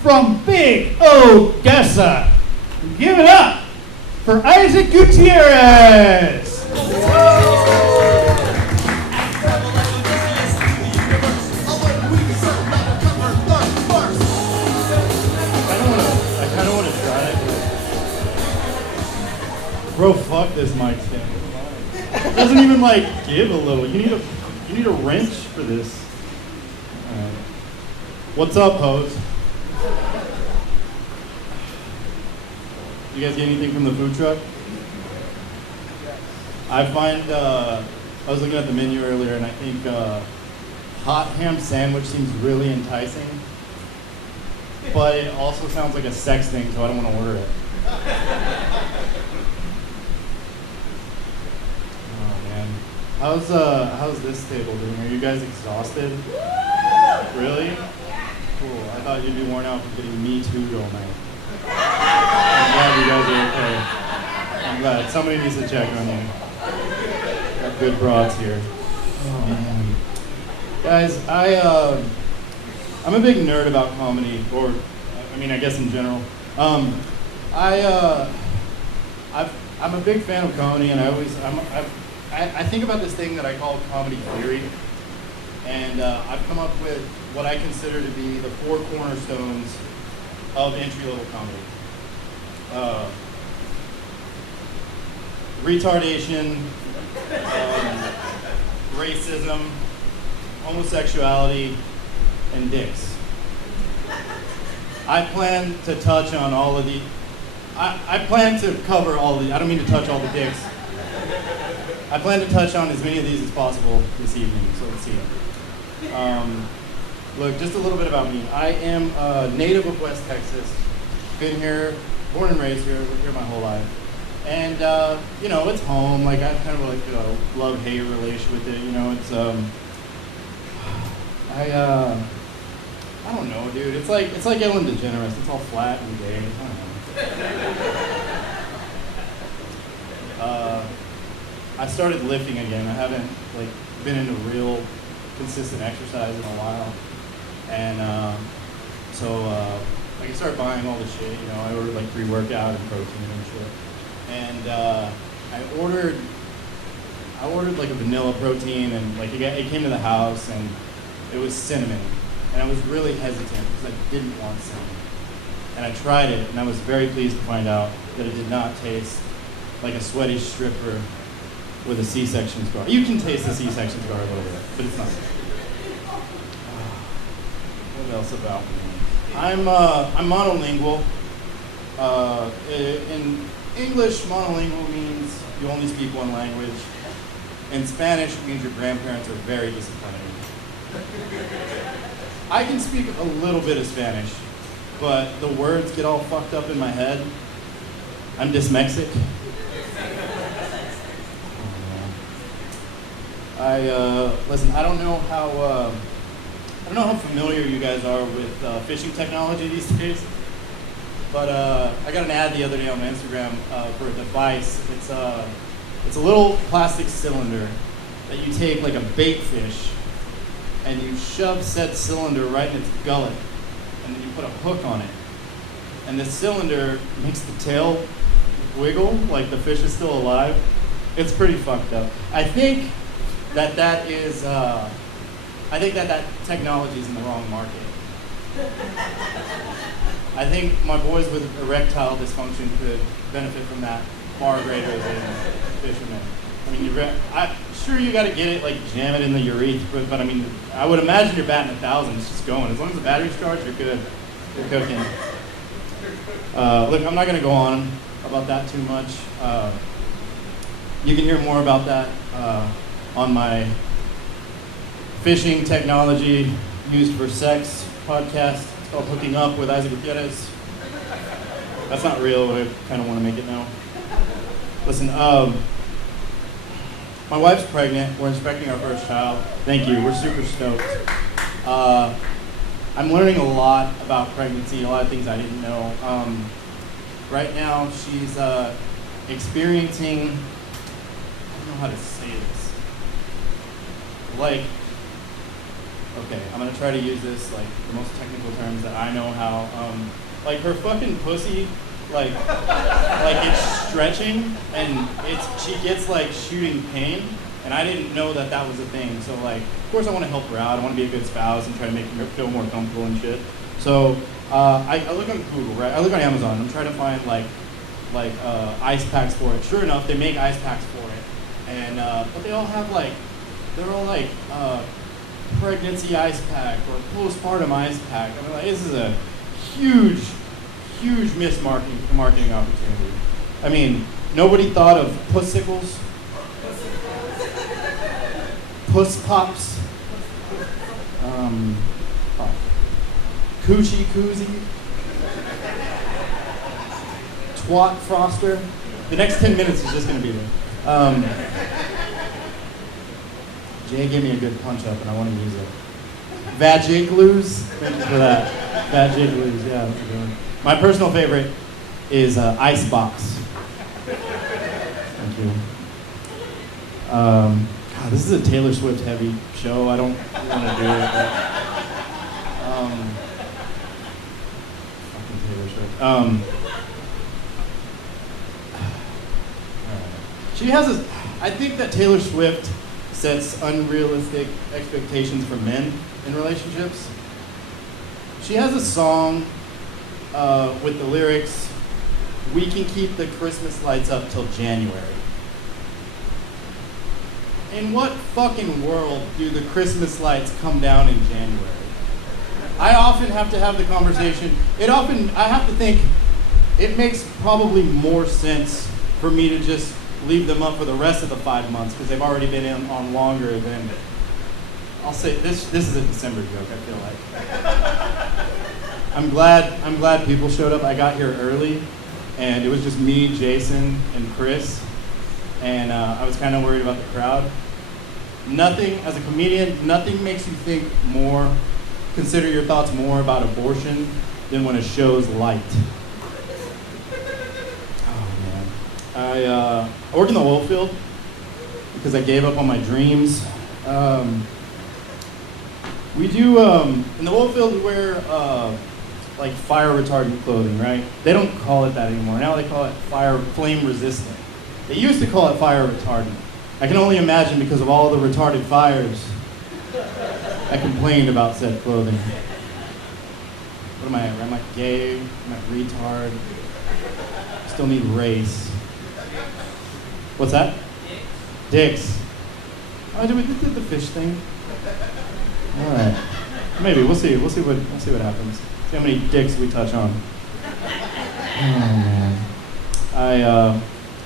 From Big Odessa. Give it up for Isaac Gutierrez. I kind of want to try it. Bro, fuck this mic stand. It doesn't even give a little. You need a wrench for this. What's up, hoes? You guys get anything from the food truck? I find, I was looking at the menu earlier and I think hot ham sandwich seems really enticing, but it also sounds like a sex thing, so I don't want to order it. Oh man. How's this table doing? Are you guys exhausted? Really? Cool. I thought you'd be worn out from getting Me Too'd all night. I'm glad you guys are okay. I'm glad. Somebody needs to check on you. Got good broads here. Oh man. Guys, I'm a big nerd about comedy, or I guess in general. I'm a big fan of comedy, and I think about this thing that I call comedy theory, and I've come up with what I consider to be the 4 cornerstones of entry-level comedy. Retardation, racism, homosexuality, and dicks. I plan to touch on all of the. I plan to cover all of the. I don't mean to touch all the dicks. I plan to touch on as many of these as possible this evening. So let's see. Look, just a little bit about me. I am a native of West Texas. Been here, born and raised here, lived here my whole life. And, it's home. I kind of a love-hate relation with it. It's, I don't know, dude. It's like Ellen DeGeneres. It's all flat and gay. I don't know. I started lifting again. I haven't, been into real consistent exercise in a while. And, I started buying all the shit, I ordered pre-workout and protein and shit. And I ordered a vanilla protein, and it came to the house and it was cinnamon. And I was really hesitant because I didn't want cinnamon. And I tried it and I was very pleased to find out that it did not taste like a sweaty stripper with a C-section scar. You can taste the C-section scar a little bit, but it's not. What else about me? I'm monolingual. In English, monolingual means you only speak one language. In Spanish, it means your grandparents are very disappointed. I can speak a little bit of Spanish, but the words get all fucked up in my head. I'm dyslexic. Listen, I don't know how familiar you guys are with fishing technology these days, but I got an ad the other day on my Instagram for a device. It's a little plastic cylinder that you take like a bait fish and you shove said cylinder right in its gullet, and then you put a hook on it. And the cylinder makes the tail wiggle like the fish is still alive. It's pretty fucked up. I think that technology is in the wrong market. I think my boys with erectile dysfunction could benefit from that far greater than fishermen. I'm sure you got to get it, jam it in the urethra, but I would imagine you're batting 1,000. It's just going. As long as the battery's charged, you're good. You're cooking. Look, I'm not going to go on about that too much. You can hear more about that on my fishing technology used for sex podcast. It's called Hooking Up with Isaac Gutierrez. That's not real, but I kind of want to make it now. Listen, my wife's pregnant. We're expecting our first child. Thank you. We're super stoked. I'm learning a lot about pregnancy, a lot of things I didn't know. Right now, she's experiencing, I don't know how to say this, okay, I'm gonna try to use this, like, the most technical terms that I know how. Like, her fucking pussy, like it's stretching, and she gets, like, shooting pain, and I didn't know that that was a thing. So, like, of course I want to help her out. I want to be a good spouse and try to make her feel more comfortable and shit. So, I look on Google, right? I look on Amazon. I'm trying to find, like ice packs for it. Sure enough, they make ice packs for it. And, but they all have, like, they're all, like, pregnancy ice pack or postpartum ice pack. I mean, like, this is a huge missed marketing opportunity. I mean, nobody thought of pussicles, puss pops, coochie koozie, twat froster. The next 10 minutes is just going to be there. Jay gave me a good punch up, and I want to use it. Vagigloos. Thank you for that. Vagigloos, yeah. That's a good one. My personal favorite is Icebox. Thank you. God, this is a Taylor Swift heavy show. I don't want to do it, but fucking Taylor Swift. She has a. I think that Taylor Swift sets unrealistic expectations for men in relationships. She has a song with the lyrics, "We can keep the Christmas lights up till January." In what fucking world do the Christmas lights come down in January? I often have to have the conversation. I have to think, it makes probably more sense for me to just leave them up for the rest of the 5 months because they've already been on longer than. I'll say this is a December joke, I feel like. I'm glad people showed up. I got here early, and it was just me, Jason, and Chris, and I was kind of worried about the crowd. As a comedian, nothing makes you consider your thoughts more about abortion than when a show's light. I work in the oil field because I gave up on my dreams. We do, in the oil field, we wear like fire retardant clothing, right? They don't call it that anymore. Now they call it flame resistant. They used to call it fire retardant. I can only imagine because of all the retarded fires I complained about said clothing. What am I? Am I gay? Am I retard? Still need race. What's that? Dicks. Oh, did we did the fish thing? All right. Maybe we'll see. We'll see what happens. See how many dicks we touch on. Oh man.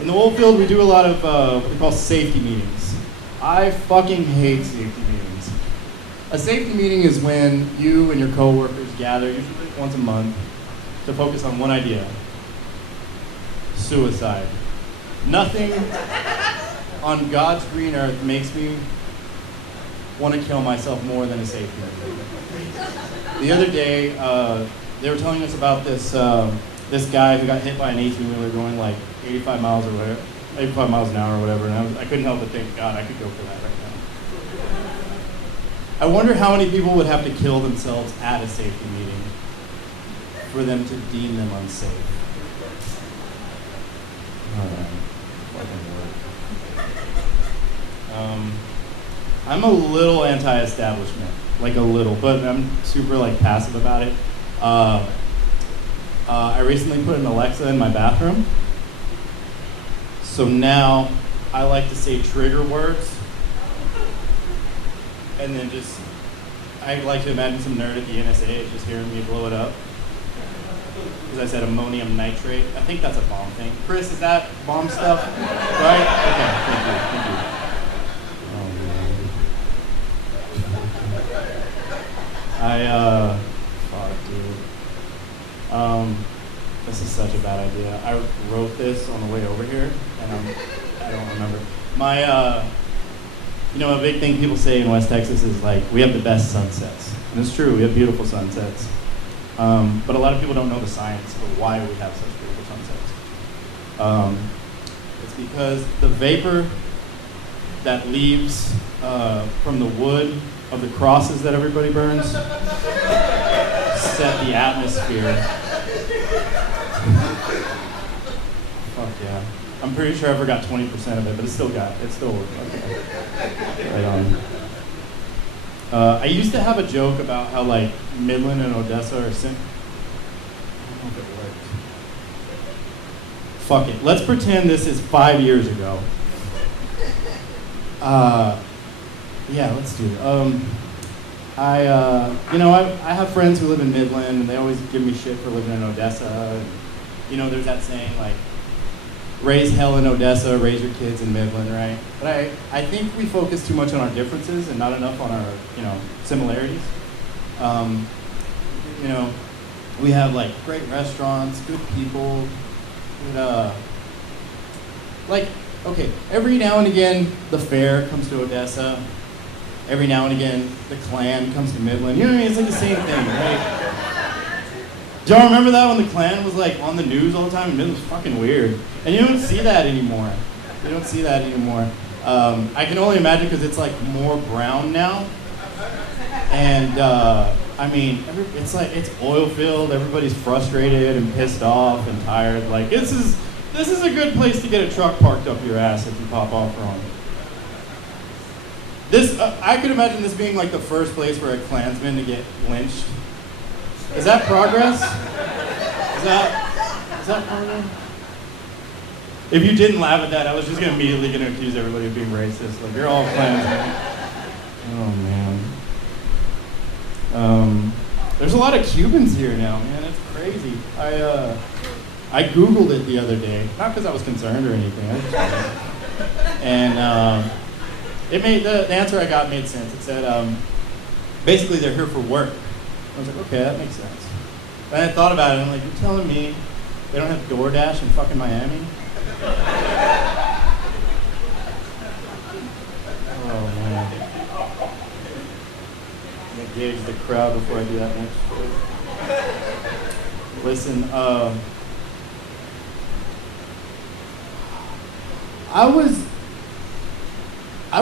In the oil field, we do a lot of what we call safety meetings. I fucking hate safety meetings. A safety meeting is when you and your coworkers gather, usually once a month, to focus on one idea: suicide. Nothing on God's green earth makes me want to kill myself more than a safety meeting. The other day, they were telling us about this guy who got hit by an 18-wheeler going like 85 miles an hour or whatever, and I couldn't help but think, God, I could go for that right now. I wonder how many people would have to kill themselves at a safety meeting for them to deem them unsafe. All right. I'm a little anti-establishment, like a little, but I'm super like passive about it. I recently put an Alexa in my bathroom, so now I like to say trigger words, and then I like to imagine some nerd at the NSA is just hearing me blow it up. Because I said ammonium nitrate. I think that's a bomb thing. Chris, is that bomb stuff? Right? Okay, thank you. Fuck, dude. This is such a bad idea. I wrote this on the way over here, and I don't remember. A big thing people say in West Texas is like, we have the best sunsets. And it's true, we have beautiful sunsets. But a lot of people don't know the science of why we have such beautiful sunsets. It's because the vapor that leaves from the wood of the crosses that everybody burns set the atmosphere. Fuck yeah. I'm pretty sure I forgot 20% of it, but it still worked. Okay. Right on. I used to have a joke about how like Midland and Odessa are I don't know if it worked. Fuck it. Let's pretend this is 5 years ago. Yeah, let's do it. I have friends who live in Midland, and they always give me shit for living in Odessa. And, there's that saying like, raise hell in Odessa, raise your kids in Midland, right? But I think we focus too much on our differences and not enough on our, similarities. We have like great restaurants, good people, good, okay, every now and again, the fair comes to Odessa. Every now and again, the Klan comes to Midland. You know what I mean? It's like the same thing, right? Do y'all remember that when the Klan was like on the news all the time? And Midland was fucking weird. And you don't see that anymore. I can only imagine because it's like more brown now. And it's oil filled. Everybody's frustrated and pissed off and tired. Like this is a good place to get a truck parked up your ass if you pop off wrong. I could imagine this being like the first place for a Klansman to get lynched. Is that progress? Is that progress? If you didn't laugh at that, I was just immediately going to accuse everybody of being racist. Like, you're all Klansmen. Oh, man. There's a lot of Cubans here now, man. It's crazy. I Googled it the other day. Not because I was concerned or anything. And it made the answer I got made sense. It said, basically they're here for work. I was like, okay, that makes sense. Then I thought about it, and I'm like, you're telling me they don't have DoorDash in fucking Miami? Oh, man. I'm going to gauge the crowd before I do that next. Listen, I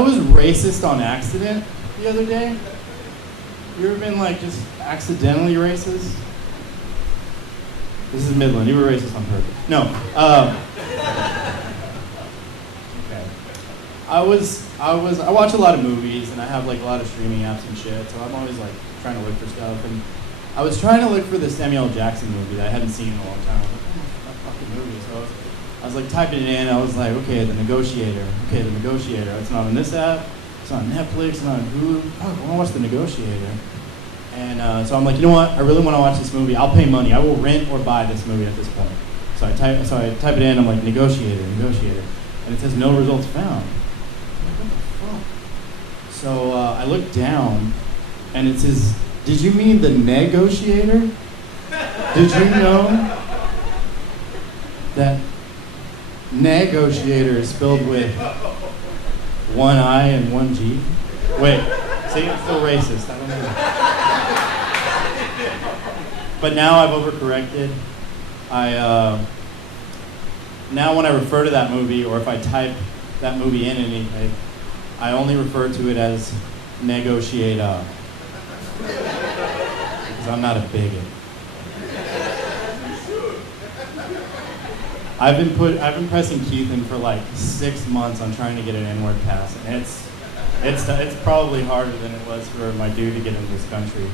was racist on accident the other day. You ever been like just accidentally racist? This is Midland. You were racist on purpose. No. Okay. I watch a lot of movies and I have like a lot of streaming apps and shit. So I'm always like trying to look for stuff. And I was trying to look for the Samuel L. Jackson movie that I hadn't seen in a long time. I was like, oh, that fucking movie. So I was like typing it in. I was like, okay, The Negotiator. It's not on this app. It's on Netflix. It's not on Hulu. Oh, I want to watch The Negotiator. And so I'm like, you know what? I really want to watch this movie. I'll pay money. I will rent or buy this movie at this point. So I type it in. I'm like, Negotiator. And it says no results found. I'm like, what the fuck? So I look down, and it says, did you mean The Negotiator? Did you know that negotiator is spelled with one I and one G? Wait, see, I'm still racist. I don't know. But now I've overcorrected. Now when I refer to that movie, or if I type that movie in anything, I only refer to it as negotiator. Because I'm not a bigot. I've been pressing Keithan for like 6 months on trying to get an N-word pass, and it's probably harder than it was for my dude to get into this country.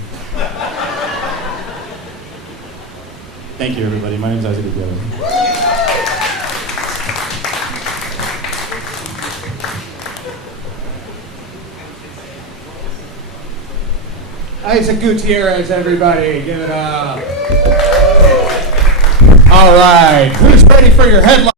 Thank you, everybody. My name's Isaac Aguirre. Isaac Gutierrez, everybody. Give it up. All right. Who's ready for your headline?